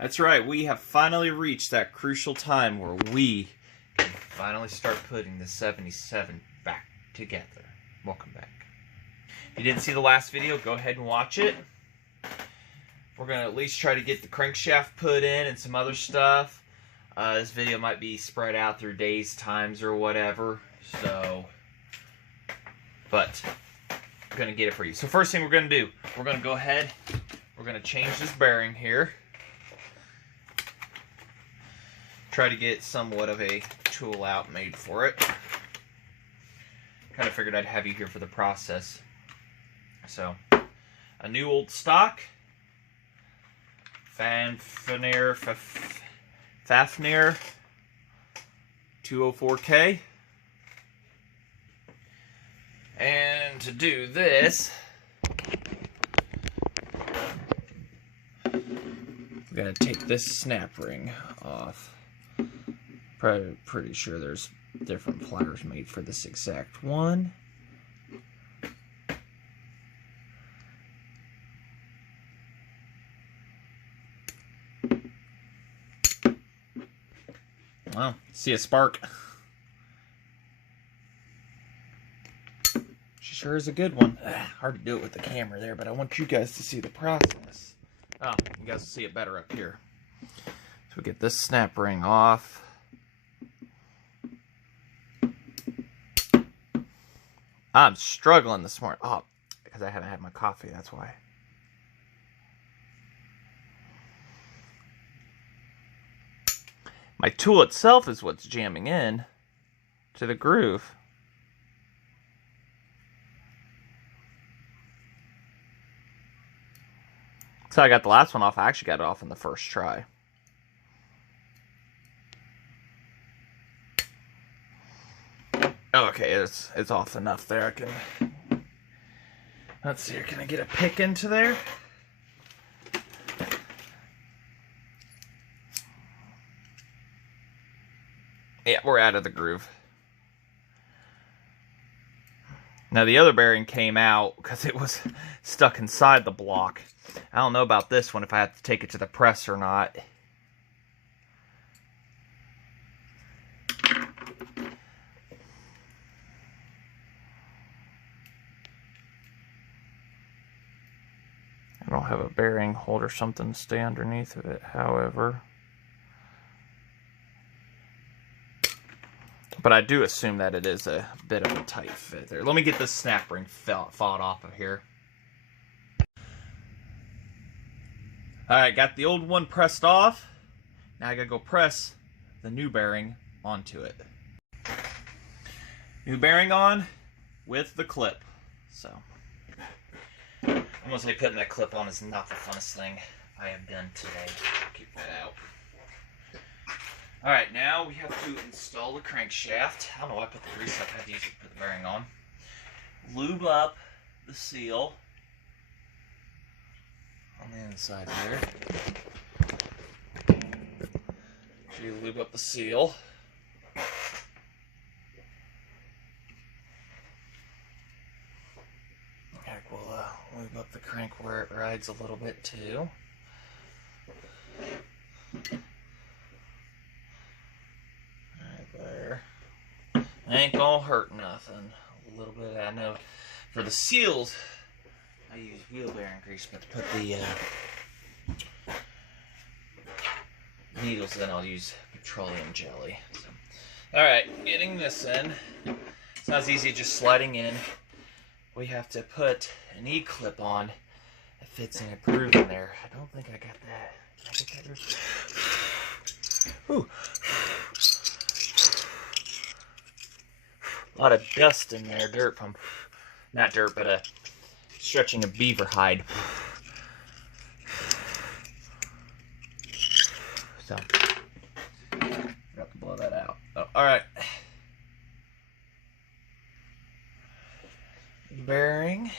That's right, we have finally reached that crucial time where we can finally start putting the 77 back together. Welcome back. If you didn't see the last video, go ahead and watch it. We're going to at least try to get the crankshaft put in and some other stuff. This video might be spread out through days, times, or whatever. But I'm going to get it for you. So first thing we're going to do, we're going to go ahead, we're going to change this bearing here. Try to get somewhat of a tool out made for it. Kind of figured I'd have you here for the process. So, a new old stock, Fafnir 204K. And to do this, we're going to take this snap ring off. Probably pretty sure there's different pliers made for this exact one. Wow, see a spark. She sure is a good one. Hard to do it with the camera there, but I want you guys to see the process. Oh, you guys will see it better up here. So we get this snap ring off. I'm struggling this morning. Oh, because I haven't had my coffee, that's why. My tool itself is what's jamming in to the groove. So I got the last one off. I actually got it off in the first try. Okay, it's off enough there. I can. Let's see here. Can I get a pick into there? Yeah, we're out of the groove. Now the other bearing came out because it was stuck inside the block. I don't know about this one, if I have to take it to the press or not. I don't have a bearing hold or something to stay underneath of it, however. But I do assume that it is a bit of a tight fit there. Let me get this snap ring fought off of here. Alright, got the old one pressed off. Now I gotta go press the new bearing onto it. New bearing on with the clip. So, I'm gonna say putting that clip on is not the funnest thing I have done today. Keep that out. Alright, now we have to install the crankshaft. I don't know why I put the grease up. I had to use it to put the bearing on. Lube up the seal on the inside there. So you lube up the seal. Heck, we'll lube up the crank where it rides a little bit too. There. Ain't gonna hurt nothing. A little bit, I know. For the seals, I use wheel bearing grease, but to put the needles in, I'll use petroleum jelly. So, alright, getting this in. It's not as easy as just sliding in. We have to put an E-clip on that fits in a groove in there. I don't think I got that. Did I get that groove? Ooh. A lot of dust in there, dirt from, not dirt, but stretching a beaver hide. So, got to blow that out. Oh, alright. Bearing.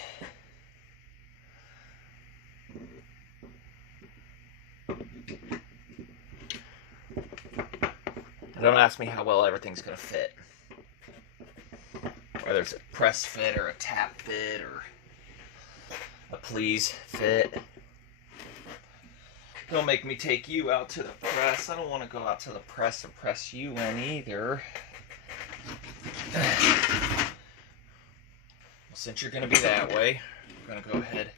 Don't ask me how well everything's going to fit. Whether it's a press fit or a tap fit or a please fit. Don't make me take you out to the press. I don't want to go out to the press and press you in either. Well, since you're going to be that way, we're going to go ahead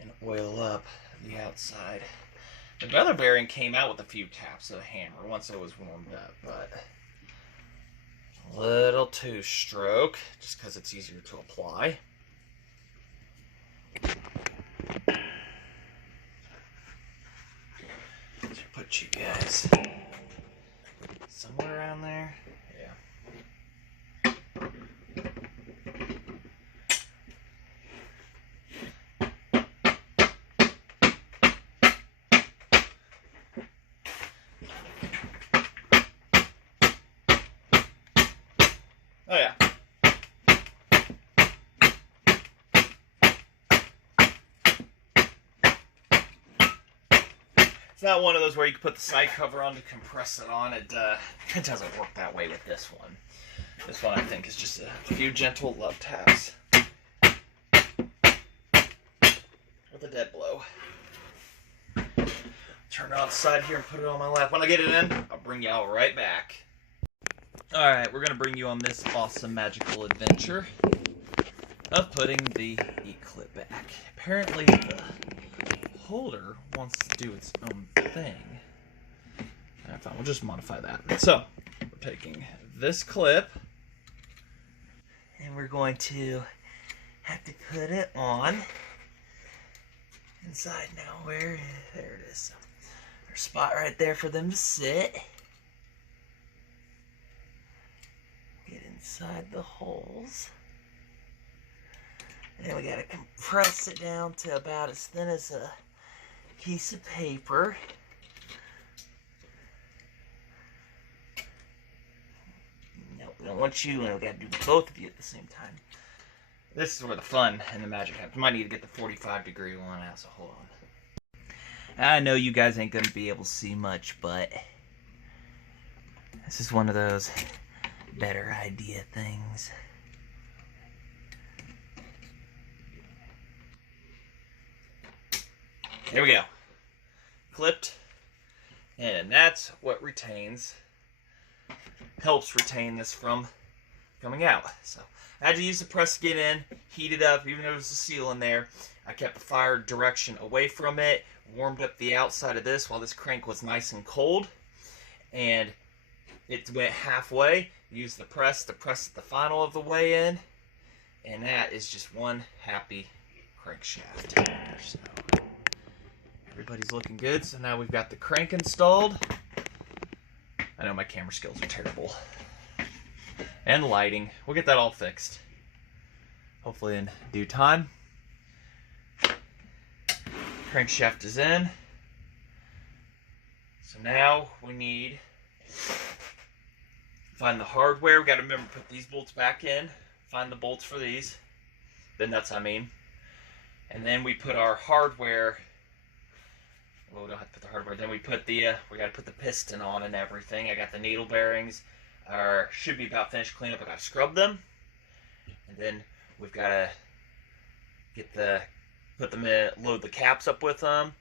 and oil up the outside. The weather bearing came out with a few taps of the hammer once it was warmed up, but a little two-stroke just because it's easier to apply. So put you guys somewhere around there. Yeah. Oh yeah. It's not one of those where you can put the side cover on to compress it on. It doesn't work that way with this one. This one I think is just a few gentle love taps with a dead blow. Turn it on the side here and put it on my lap. When I get it in, I'll bring y'all right back. Alright, we're going to bring you on this awesome magical adventure of putting the E-clip back. Apparently the holder wants to do its own thing. Alright, fine, we'll just modify that. So, we're taking this clip and we're going to have to put it on inside now. There it is. So, there's a spot right there for them to sit. Get inside the holes. And then we gotta compress it down to about as thin as a piece of paper. No, we don't want you, and we gotta do both of you at the same time. This is where the fun and the magic happens. Might need to get the 45-degree one out, so hold on. I know you guys ain't gonna be able to see much, but this is one of those better idea things. There we go. Clipped. And that's what helps retain this from coming out. So I had to use the press to get in, heat it up, even though there was a seal in there. I kept the fire direction away from it, warmed up the outside of this while this crank was nice and cold. And it went halfway. Use the press to press the final of the way in, and that is just one happy crankshaft. So everybody's looking good. So now we've got the crank installed. I know my camera skills are terrible, and lighting. We'll get that all fixed, hopefully in due time. Crankshaft is in. So now we need find the hardware. We got to remember to put these bolts back in. Find the bolts for these. The nuts, I mean. And then we put our hardware. Well, we don't have to put the hardware. Then we put the. We got to put the piston on and everything. I got the needle bearings. Should be about finished cleanup. I got to scrub them. And then we've got to put them in. Load the caps up with them.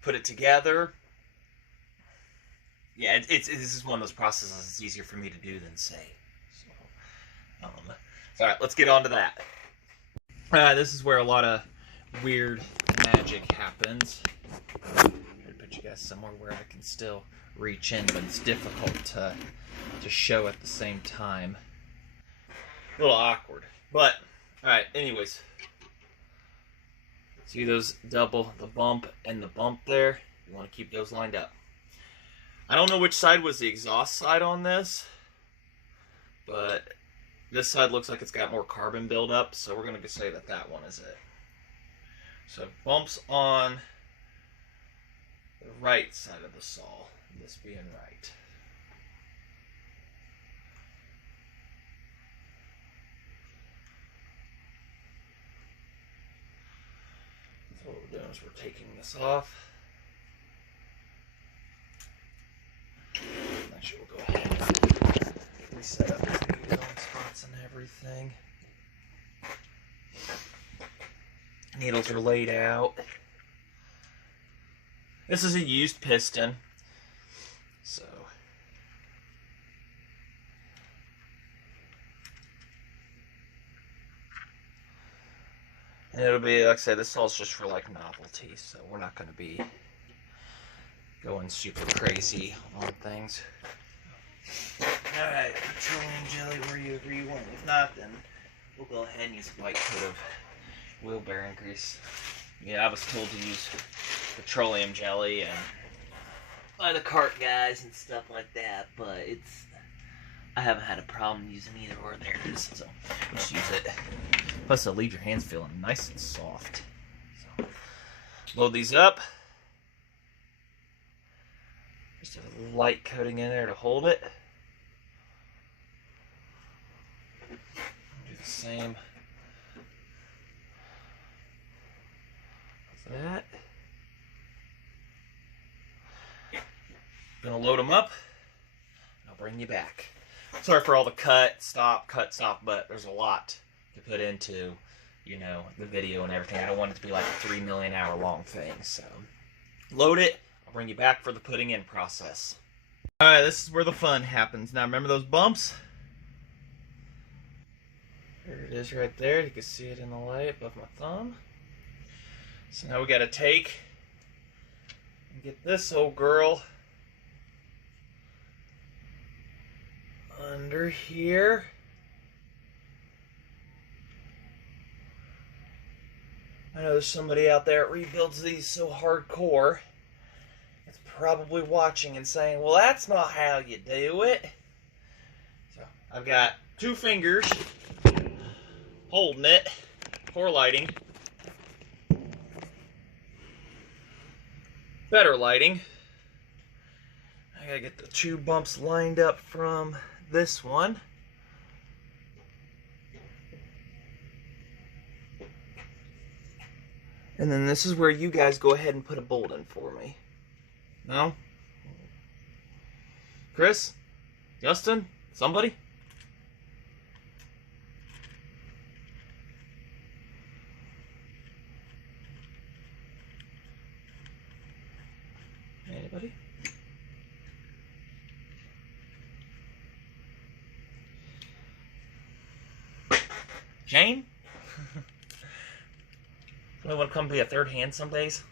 Put it together. Yeah, this is one of those processes that's easier for me to do than say. So, alright, let's get on to that. This is where a lot of weird magic happens. I'm going to put you guys somewhere where I can still reach in, but it's difficult to show at the same time. A little awkward. But, alright, anyways. See those the bump and the bump there? You want to keep those lined up. I don't know which side was the exhaust side on this, but this side looks like it's got more carbon buildup, so we're going to say that that one is it. So bumps on the right side of the saw, this being right. So what we're doing is we're taking this off. Actually, we'll go ahead and reset up these on spots and everything. Needles are laid out. This is a used piston. So and it'll be, like I said, this all's just for like novelty, so we're not going to be going super crazy on things. Alright, petroleum jelly where you agree you want. If not, then we'll go ahead and use a light coat of wheel bearing grease. Yeah, I was told to use petroleum jelly and by the cart guys and stuff like that, but I haven't had a problem using either, or there it is, so just use it. Plus it'll leave your hands feeling nice and soft. So load these up. Just a light coating in there to hold it. Do the same as that. Gonna load them up, and I'll bring you back. Sorry for all the cut, stop, but there's a lot to put into, you know, the video and everything. I don't want it to be like a 3 million hour long thing, so load it. I'll bring you back for the putting in process. Alright, this is where the fun happens. Now remember those bumps? There it is right there. You can see it in the light above my thumb. So now we gotta take and get this old girl under here. I know there's somebody out there that rebuilds these so hardcore. It's probably watching and saying, well, that's not how you do it. So I've got 2 fingers holding it for lighting. Better lighting. I gotta get the 2 bumps lined up from this one. And then this is where you guys go ahead and put a bolt in for me. No? Chris? Justin? Somebody? Anybody? Jane? Somebody want to come be a third hand some days?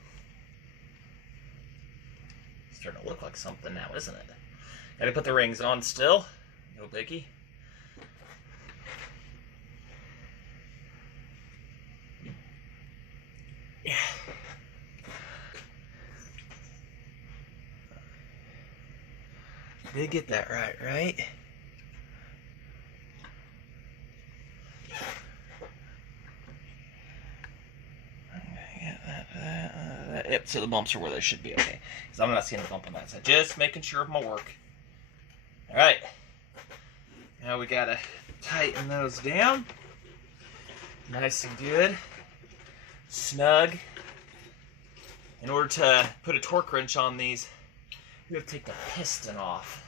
It's starting to look like something now, isn't it? Gotta put the rings on still. No biggie. Yeah. Did get that right? Yep, so the bumps are where they should be, okay. Because I'm not seeing a bump on that side. Just making sure of my work. Alright. Now we gotta tighten those down. Nice and good. Snug. In order to put a torque wrench on these, we have to take the piston off.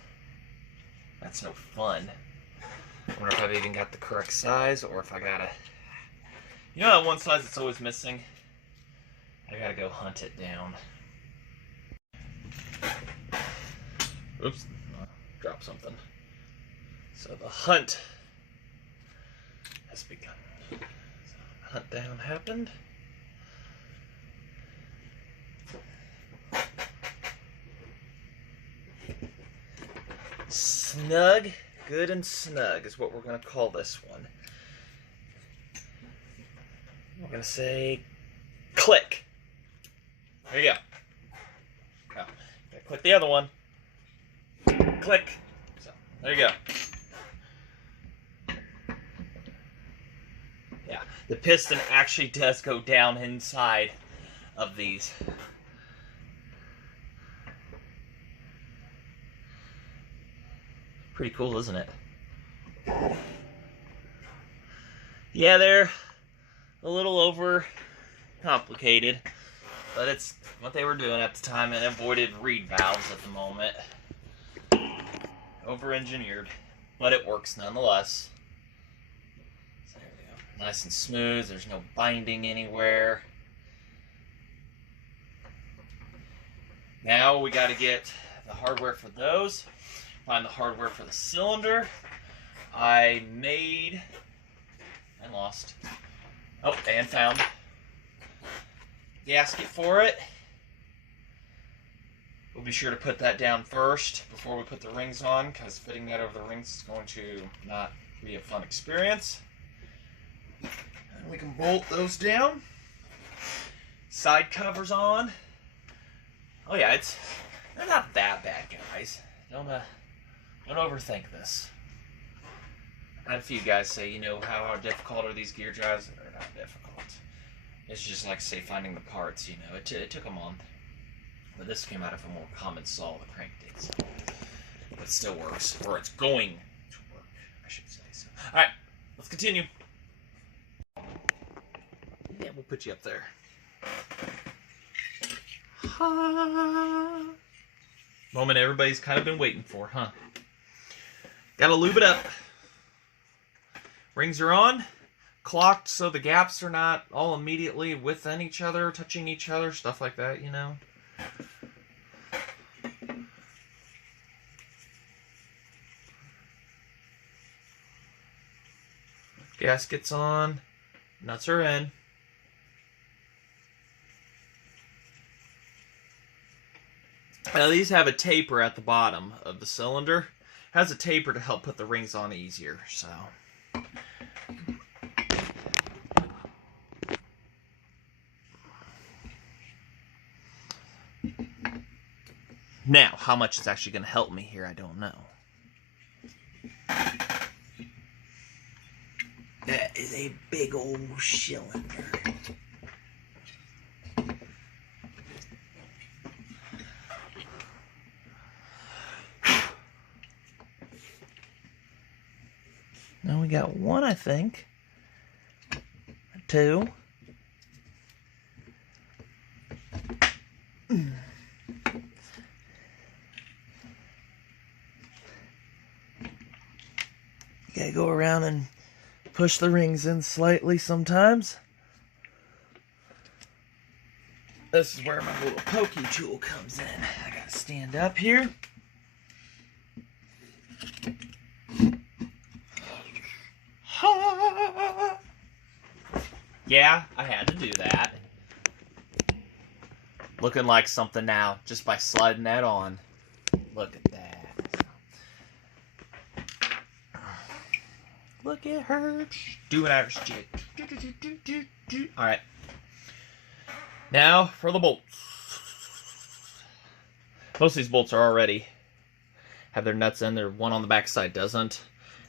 That's no fun. I wonder if I've even got the correct size, or if I gotta... You know that one size that's always missing? I gotta go hunt it down. Oops, dropped something. So the hunt has begun. So hunt down happened. Snug, good and snug is what we're gonna call this one. We're gonna say click. There you go. Now, click the other one. Click. So, there you go. Yeah, the piston actually does go down inside of these. Pretty cool, isn't it? Yeah, they're a little over complicated, but it's what they were doing at the time and avoided reed valves at the moment. Over-engineered, but it works nonetheless. So there we go. Nice and smooth, there's no binding anywhere. Now we got to get the hardware for those. Find the hardware for the cylinder. I made and lost. Oh, and found gasket for it. We'll be sure to put that down first before we put the rings on, because fitting that over the rings is going to not be a fun experience. And we can bolt those down. Side covers on. Oh yeah, they're not that bad, guys. Don't overthink this. I had a few guys say, you know, how difficult are these gear drives? They're not difficult. It's just like, say, finding the parts, you know. It took a month. But this came out of a more common saw, the crank did, so. But it still works. Or it's going to work, I should say. So. Alright, let's continue. Yeah, we'll put you up there. Moment everybody's kind of been waiting for, huh? Gotta lube it up. Rings are on. Clocked so the gaps are not all immediately within each other, touching each other, stuff like that, you know. Gaskets on. Nuts are in. Now these have a taper at the bottom of the cylinder. It has a taper to help put the rings on easier, so. Now, how much it's actually going to help me here, I don't know. That is a big old cylinder. Now we got one, I think. Two. Gotta go around and push the rings in slightly sometimes. This is where my little pokey tool comes in. I gotta stand up here. Yeah, I had to do that. Looking like something now, just by sliding that on. Look at that. Look at her doing Irish jig. Alright. Now for the bolts. Most of these bolts are already have their nuts in. Their one on the back side doesn't.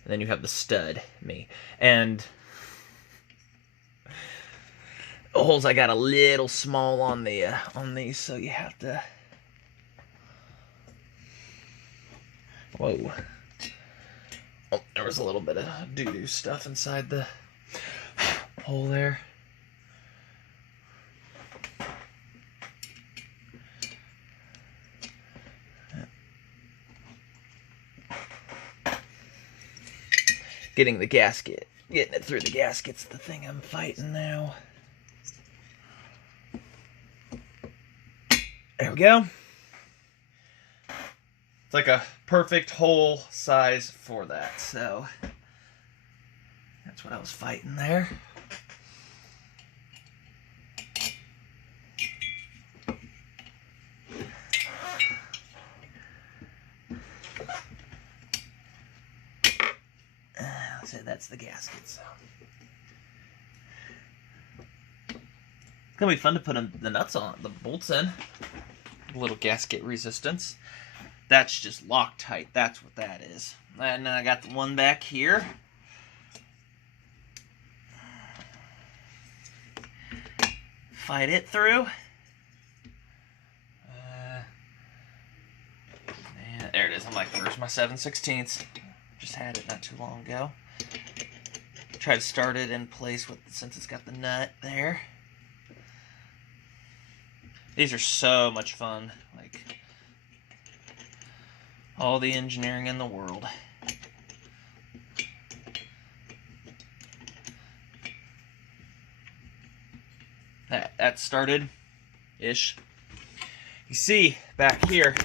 And then you have the stud, me. And the holes I got a little small on these, so you have to. Whoa. Oh, there was a little bit of doo-doo stuff inside the hole there. Getting the gasket, getting it through the gasket's the thing I'm fighting now. There we go. It's like a perfect hole size for that, so that's what I was fighting there. So that's the gasket. So it's gonna be fun to put the nuts on, the bolts in. A little gasket resistance. That's just Loctite. That's what that is. And then I got the one back here. Fight it through. And there it is. I'm like, where's my 7/16? Just had it not too long ago. Try to start it in place since it's got the nut there. These are so much fun. Like, all the engineering in the world. That started-ish. You see, back here,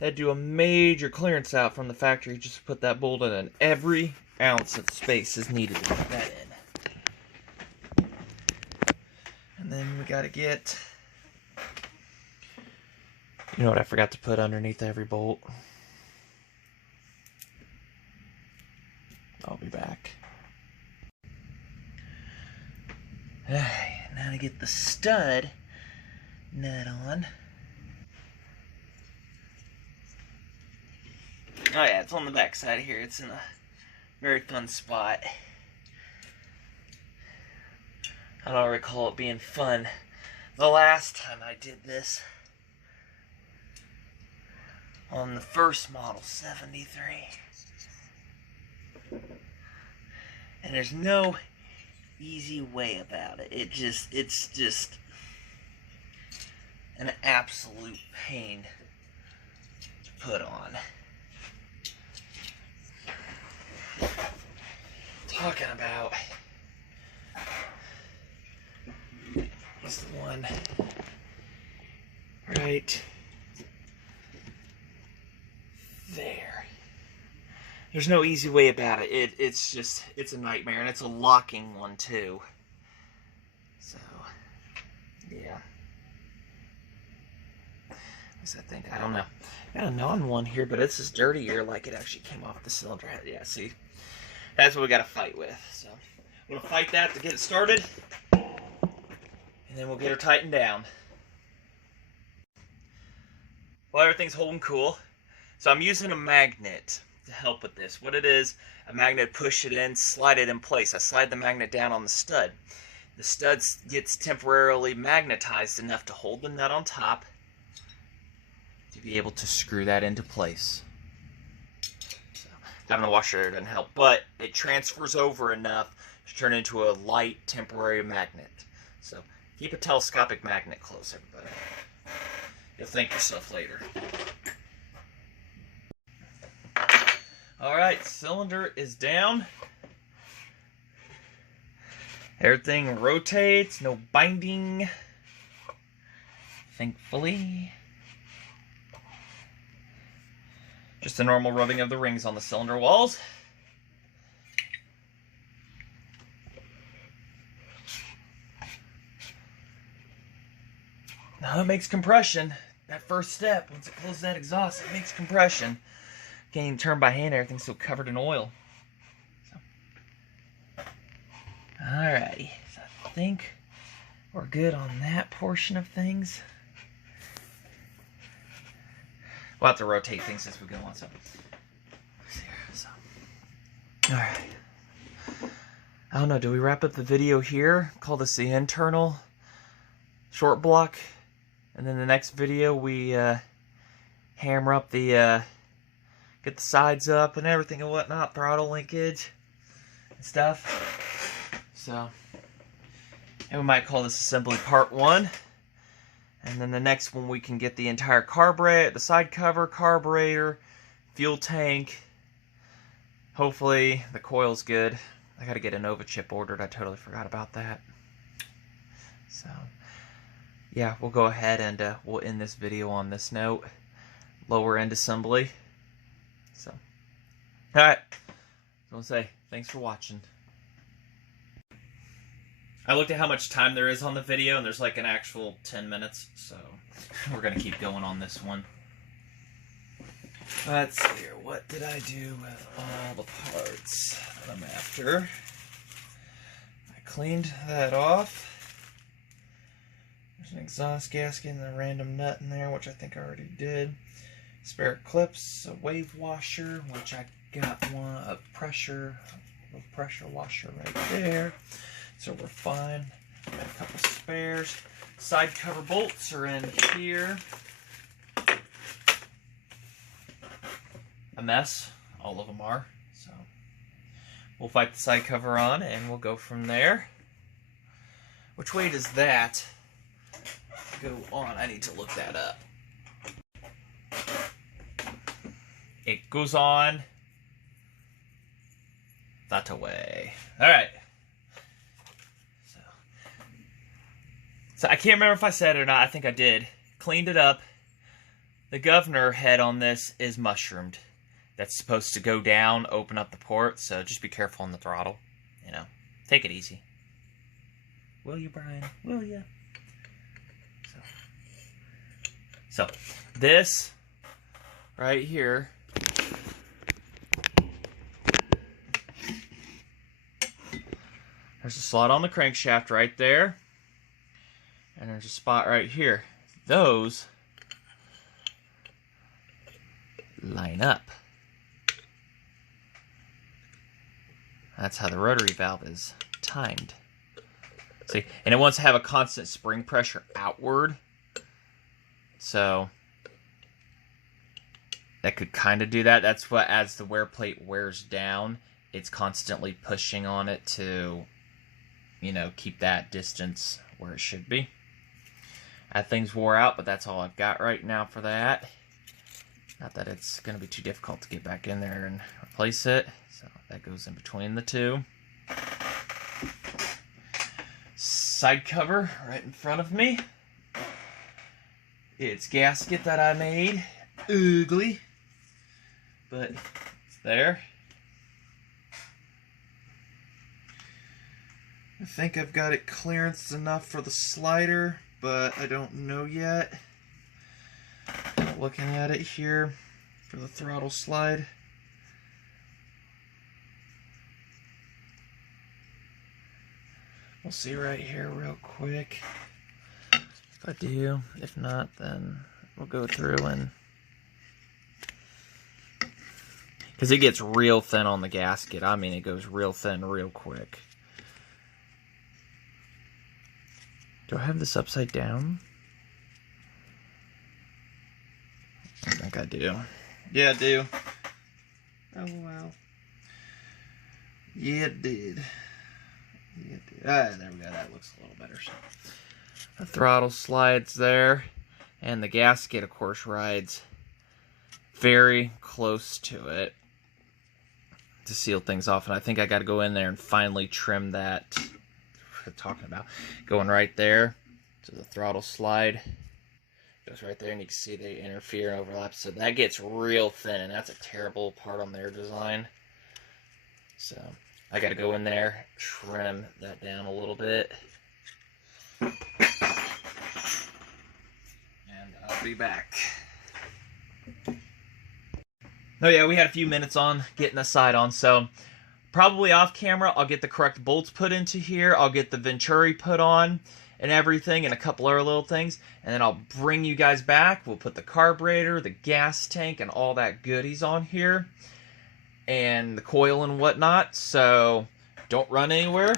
they do a major clearance out from the factory just to put that bolt in, and every ounce of space is needed to put that in. And then we gotta get... You know what I forgot to put underneath every bolt? I'll be back. Alright, now to get the stud nut on. Oh yeah, it's on the back side here. It's in a very fun spot. I don't recall it being fun the last time I did this. On the first model, 73. And there's no easy way about it. It's just an absolute pain to put on. Talking about is the one right there. There's no easy way about it. It's a nightmare, and it's a locking one too. So, yeah. I don't know. I got a non one here, but it's just dirtier, like it actually came off the cylinder head. Yeah, see? That's what we got to fight with. So, we'll fight that to get it started, and then we'll get her tightened down. Well, everything's holding cool. So I'm using a magnet to help with this. What it is, a magnet, push it in, slide it in place. I slide the magnet down on the stud. The stud gets temporarily magnetized enough to hold the nut on top to be able to screw that into place. So, having the washer there doesn't help, but it transfers over enough to turn into a light temporary magnet. So keep a telescopic magnet close, everybody. You'll thank yourself later. Alright, cylinder is down. Everything rotates, no binding. Thankfully. Just a normal rubbing of the rings on the cylinder walls. Now it makes compression. That first step, once it closes that exhaust, it makes compression. Can't even turn by hand, everything's still covered in oil. So. Alrighty, so I think we're good on that portion of things. We'll have to rotate things as we go on. So, alright. I don't know, do we wrap up the video here? Call this the internal short block. And then the next video we hammer up the, get the sides up and everything and whatnot, throttle linkage and stuff. So, and we might call this assembly part 1. And then the next one we can get the entire carburetor, the side cover, carburetor, fuel tank. Hopefully the coil's good. I gotta get a Nova chip ordered. I totally forgot about that. So, yeah, we'll go ahead and we'll end this video on this note. Lower end assembly. So, alright. I want to say thanks for watching. I looked at how much time there is on the video, and there's like an actual 10 minutes, so we're going to keep going on this one. Let's see here. What did I do with all the parts that I'm after? I cleaned that off. There's an exhaust gasket and a random nut in there, which I think I already did. Spare clips, a wave washer, which I got one, a pressure washer right there. So we're fine. Got a couple spares. Side cover bolts are in here. A mess. All of them are. So we'll fight the side cover on and we'll go from there. Which way does that go on? I need to look that up. It goes on that way. Alright. So I can't remember if I said it or not. I think I did. cleaned it up. The governor head on this is mushroomed. That's supposed to go down, open up the port, so just be careful on the throttle. You know, take it easy. Will you, Brian? Will you? So this right here there's a slot on the crankshaft right there, and there's a spot right here. Those line up. That's how the rotary valve is timed. See, and it wants to have a constant spring pressure outward. So that could kind of do that. That's what, as the wear plate wears down, it's constantly pushing on it to, you know, keep that distance where it should be. That thing's wore out, but that's all I've got right now for that. Not that it's going to be too difficult to get back in there and replace it. So that goes in between the two. Side cover right in front of me. It's gasket that I made. Ugly. But it's there. I think I've got it clearance enough for the slider, but I don't know yet. Looking at it here for the throttle slide. We'll see right here real quick. If I do, if not, then we'll go through and... because it gets real thin on the gasket. I mean, it goes real thin real quick. Do I have this upside down? I think I do. Yeah, I do. Oh, wow. Yeah, it did. Yeah, it did. Ah, there we go. That looks a little better. So. The throttle slides there, and the gasket, of course, rides very close to it to seal things off. And I think I got to go in there and finally trim that. What I'm talking about, going right there to the throttle slide. Goes right there, and you can see they interfere and overlap. So that gets real thin, and that's a terrible part on their design. So I got to go in there, trim that down a little bit. And I'll be back. Oh yeah, we had a few minutes on getting the side on, so probably off camera I'll get the correct bolts put into here, I'll get the Venturi put on and everything, and a couple other little things, and then I'll bring you guys back. We'll put the carburetor, the gas tank, and all that goodies on here, and the coil and whatnot, so don't run anywhere.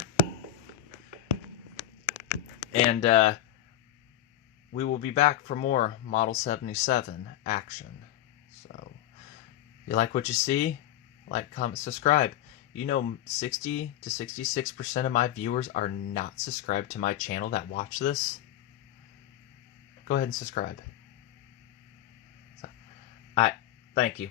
And we will be back for more Model 77 action. So, if you like what you see, like, comment, subscribe. You know, 60 to 66% of my viewers are not subscribed to my channel that watch this. Go ahead and subscribe. So, thank you.